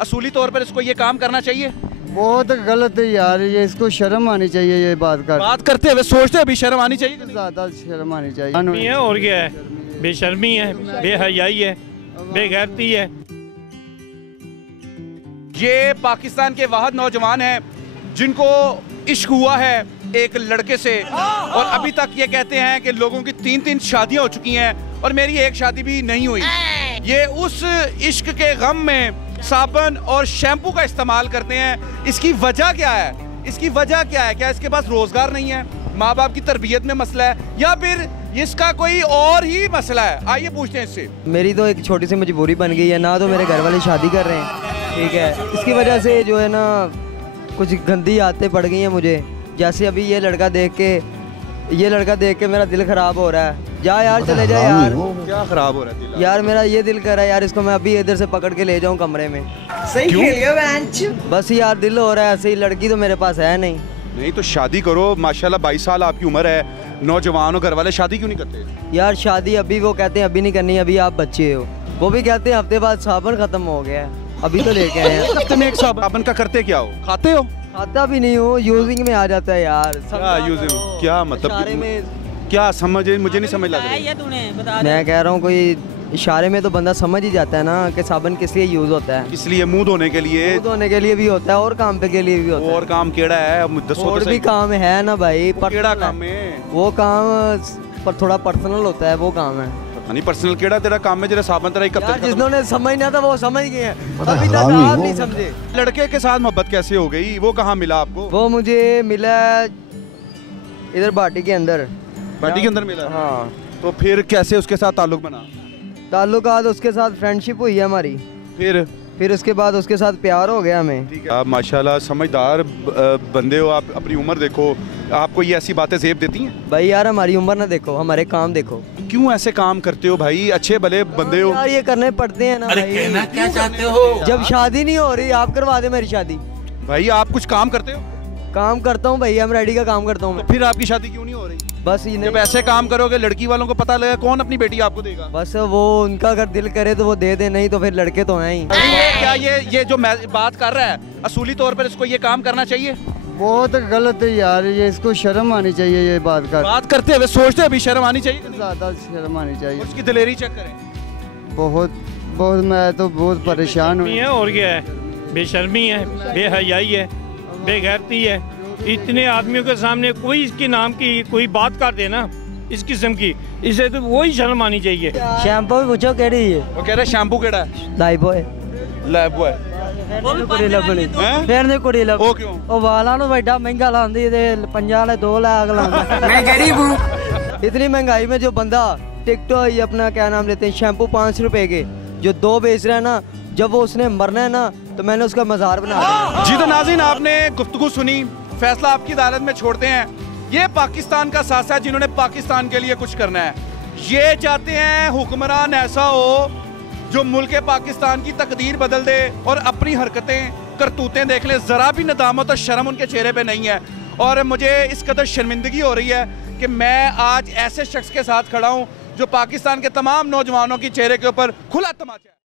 असूली तौर पर इसको ये काम करना चाहिए? बहुत गलत है यार, ये इसको शर्म आनी चाहिए। ये बात करते हुए सोचते अभी शर्म आनी चाहिए, ज़्यादा शर्म आनी चाहिए। और क्या है, बेशर्मी है, बेहयाई है, बेगैरती है। ये पाकिस्तान के वाहिद नौजवान हैं जिनको इश्क हुआ है एक लड़के से, और अभी तक ये कहते हैं कि लोगों की 3-3 शादियां हो चुकी हैं और मेरी एक शादी भी नहीं हुई। ये उस इश्क के गम में साबुन और शैम्पू का इस्तेमाल करते हैं। इसकी वजह क्या है? इसकी वजह क्या है? क्या इसके पास रोजगार नहीं है, माँ बाप की तरबियत में मसला है, या फिर इसका कोई और ही मसला है? आइए पूछते हैं इससे। मेरी तो एक छोटी सी मजबूरी बन गई है ना, तो मेरे घर वाले शादी कर रहे हैं, ठीक है। इसकी वजह से जो है ना कुछ गंदी आदतें पड़ गई हैं मुझे। जैसे अभी ये लड़का देख के मेरा दिल ख़राब हो रहा है। जा यार, चले जा यार। क्या खराब हो रहा है दिल? यार मेरा ये दिल कर रहा है यार, इसको मैं अभी इधर से पकड़ के ले जाऊं कमरे में। सही खेल। बस यार दिल हो रहा है ऐसे ही। लड़की तो मेरे पास है नहीं तो शादी करो। माशाल्लाह 22 साल आपकी उम्र है, नौजवान हो, घर वाले शादी क्यों नहीं करते? यार शादी अभी वो कहते हैं अभी नहीं करनी, अभी आप बच्चे हो। वो भी कहते हैं हफ्ते बाद साबुन खत्म हो गया है, अभी तो लेके आए हैं। हफ्ते में एक साबुन का करते क्या हो? खाते हो? खाता भी नहीं हो, यूजिंग में आ जाता है यार। क्या यूजिंग? क्या मतलब? क्या समझ, मुझे नहीं समझ लग रही। मैं कह रहा हूँ कोई इशारे में तो बंदा समझ ही जाता है ना कि साबुन किस लिए यूज होता है। इसलिए मुंह धोने के लिए? मुंह धोने के लिए भी होता है और काम पे के लिए भी होता है। और काम केड़ा है? और भी काम है ना भाई। केड़ा काम है? वो काम पर थोड़ा पर्सनल होता है, वो काम है। नहीं पर्सनल केड़ा तेरा काम है? जरा साबुन तेरा एक हफ्ते जिन्होंने समझना था वो समझ गए हैं, अभी तक आप नहीं समझे। लड़के के साथ मोहब्बत कैसे हो गई? वो कहाँ मिला आपको? वो मुझे मिला इधर बाटी के अंदर। बाटी के अंदर मिला? हाँ। तो फिर कैसे उसके साथ ताल्लुक बना? ताल्लुकात उसके साथ फ्रेंडशिप हुई है हमारी। फिर उसके बाद उसके साथ प्यार हो गया हमें। ठीक है। आप माशाल्लाह समझदार बंदे हो। आप अपनी उम्र देखो, आपको ये ऐसी बातें ज़ेब देती हैं? भाई यार हमारी उम्र ना देखो, हमारे काम देखो। क्यों ऐसे काम करते हो भाई? अच्छे भले बंदे हो यार, ये करने पड़ते हैं ना भाई। कहना क्या चाहते हो? जब शादी नहीं हो रही आप करवा दे मेरी शादी। भाई आप कुछ काम करते हो? काम करता हूँ भाई, एमब्रॉयडरी का काम करता हूँ। तो फिर आपकी शादी क्यों नहीं हो रही? बस जब ऐसे काम करोगे लड़की वालों को पता लगेगा, कौन अपनी बेटी आपको देगा? बस वो उनका अगर दिल करे तो वो दे दे, नहीं तो फिर लड़के तो हैं ही। क्या ये जो मैं बात कर रहा है असूली तौर पर इसको ये काम करना चाहिए? बहुत गलत है यार, ये इसको शर्म आनी चाहिए। ये बात करते हुए सोचते अभी शर्म आनी चाहिए, ज़्यादा शर्म आनी चाहिए। उसकी दिलेरी चेक करें। बहुत मैं तो बहुत परेशान हूँ। और क्या है, बेशर्मी है, बेहयाई है, बेगैरती है। इतने आदमियों के सामने कोई इसके नाम की कोई बात कर दे ना इस किस्म की, इसे तो वही शर्म आनी चाहिए। शैम्पू भी पूछो केड़ी है? वो कह रहे शैम्पू केड़ा है? लाइबॉय। लाइबॉय कुड़ी लभनी फिर नहीं कुड़ी लभ। वो क्यों? ਉਹ ਵਾਲਾਂ ਨੂੰ ਵੱਡਾ ਮਹਿੰਗਾ ਲਾਉਂਦੀ ਤੇ 50 ਵਾਲੇ 2 लाख लाਉਂਦਾ। मैं गरीब हूँ। इतनी महंगाई में जो बंदा टिकटॉक ये अपना क्या नाम लेते हैं शैम्पू 5 रुपए के जो 2 बेच रहा है ना, जब वो उसने मरना है ना तो मैंने उसका मज़ार बना दिया। जी तो नाज़रीन आपने गुफ्तगू सुनी, फैसला आपकी अदालत में छोड़ते हैं। ये पाकिस्तान का सासा है जिन्होंने पाकिस्तान के लिए कुछ करना है। ये चाहते हैं हुक्मरान ऐसा हो जो मुल्क पाकिस्तान की तकदीर बदल दे और अपनी हरकतें करतूतें देख ले। ज़रा भी नदामत और शर्म उनके चेहरे पे नहीं है, और मुझे इस कदर शर्मिंदगी हो रही है कि मैं आज ऐसे शख्स के साथ खड़ा हूँ जो पाकिस्तान के तमाम नौजवानों की चेहरे के ऊपर खुला तमाचा है।